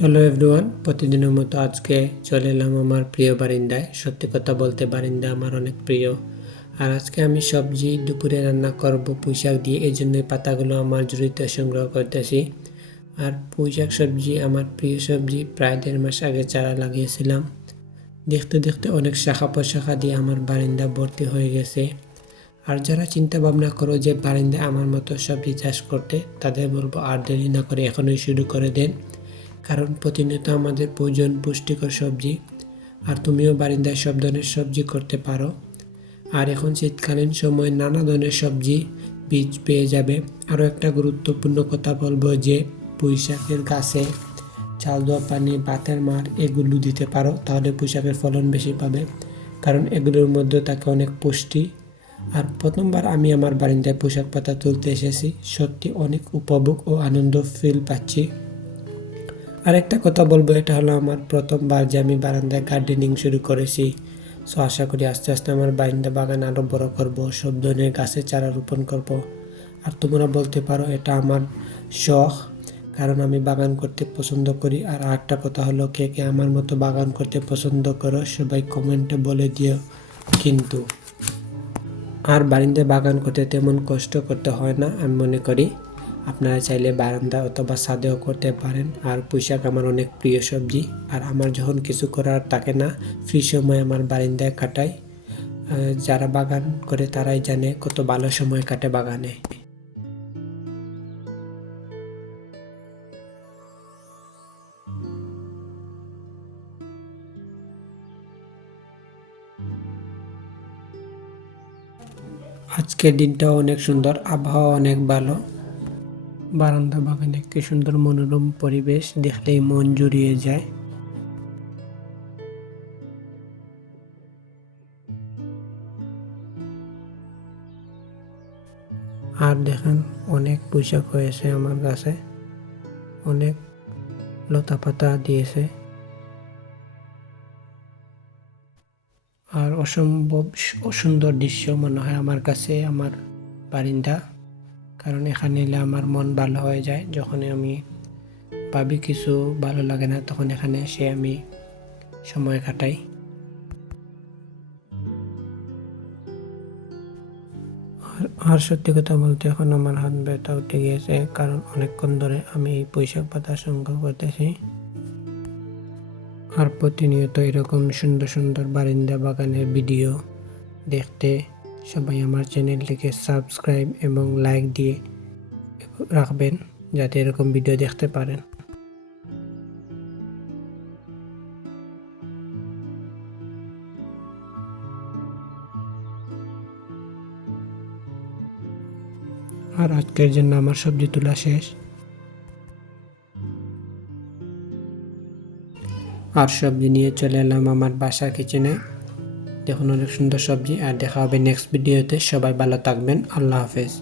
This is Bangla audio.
হ্যালো এভরিওয়ান, প্রতিদিনের মতো আজকে চলে এলাম আমার প্রিয় বারিন্দায়। সত্যি কথা বলতে বারিন্দা আমার অনেক প্রিয়। আর আজকে আমি সবজি দুপুরে রান্না করব পুঁইশাক দিয়ে, এই জন্যই পাতাগুলো আমার ঝুড়িতে সংগ্রহ করতেছি। আর পুঁইশাক সবজি আমার প্রিয় সবজি, প্রায় 1.5 মাস আগে চারা লাগিয়েছিলাম। দেখতে দেখতে অনেক শাখা প্রশাখা দিয়ে আমার বারিন্দা ভর্তি হয়ে গেছে। আর যারা চিন্তা ভাবনা করো যে বারিন্দায় আমার মতো সবজি চাষ করতে, তাদের বলবো আর দেরি না করে এখনই শুরু করে দেন, কারণ প্রতিনিয়ত আমাদের প্রয়োজন পুষ্টিকর সবজি। আর তুমিও বারিন্দায় সব ধরনের সবজি করতে পারো। আর এখন শীতকালীন সময় নানা ধরনের সবজি বীজ পেয়ে যাবে। আরও একটা গুরুত্বপূর্ণ কথা বলবো যে পুঁইশাকের গাছে চাল দেওয়া পানি, ভাতের মার এগুলো দিতে পারো, তাহলে পুঁইশাকের ফলন বেশি পাবে, কারণ এগুলোর মধ্যে থাকে অনেক পুষ্টি। আর প্রথমবার আমি আমার বারিন্দায় পুঁইশাক পাতা তুলতে এসেছি, সত্যি অনেক উপভোগ ও আনন্দ ফিল পাচ্ছি। আরেকটা কথা বলবো, এটা হলো আমার প্রথমবার যে আমি বারান্দায় গার্ডেনিং শুরু করেছি। সো আশা করি আস্তে আস্তে আমার বারান্দা বাগান আরও বড় করব, সব ধরনের গাছের চারা রোপণ করব। আর তোমরা বলতে পারো এটা আমার শখ, কারণ আমি বাগান করতে পছন্দ করি। আর একটা কথা হলো, কে কে আমার মতো বাগান করতে পছন্দ করো সবাই কমেন্টে বলে দিও কিন্তু। আর বারিন্দায় বাগান করতে তেমন কষ্ট করতে হয় না আমি মনে করি। আপনারা চাইলে বারান্দা অথবা ছাদেও করতে পারেন। আর পুঁইশাক আমার অনেক প্রিয় সবজি। আর আমার যখন কিছু করার থাকে না, ফ্রি সময় আমার বারান্দায় কাটাই। যারা বাগান করে তারাই জানে কত ভালো সময় কাটে বাগানে। আজকের দিনটাও অনেক সুন্দর, আবহাওয়া অনেক ভালো। বারান্দা বাগানে কি সুন্দর মনোরম পরিবেশ, দেখলেই মন জুড়িয়ে যায়। আর দেখেন অনেক পুঁইশাক হয়েছে আমার গাছে, অনেক লতা পাতা দিয়েছে। আর অসম্ভব সুন্দর দৃশ্য মনে হয় আমার কাছে আমার বারিন্দা, কারণ এখানে এলে আমার মন ভালো হয়ে যায়। যখন আমি ভাবি কিছু ভালো লাগে না, তখন এখানে এসে আমি সময় কাটাই। আর সত্যি কথা বলতে এখন আমার হাত ব্যথা উঠে গিয়েছে, কারণ অনেকক্ষণ ধরে আমি এই পুঁইশাক পাতা সংগ্রহ করতেছি। আর প্রতিনিয়ত এরকম সুন্দর সুন্দর বারিন্দা বাগানের ভিডিও দেখতে সবাই আমার চ্যানেলটিকে সাবস্ক্রাইব এবং লাইক দিয়ে রাখবেন, যাতে এরকম ভিডিও দেখতে পারেন। আর আজকের জন্য আমার সবজি তোলা শেষ। আর সবজি নিয়ে চলে এলাম আমার বাসার কিচেনে। দেখুন অনেক সুন্দর সবজি। আর দেখা হবে নেক্সট ভিডিওতে। সবাই ভালো থাকবেন। আল্লাহ হাফেজ।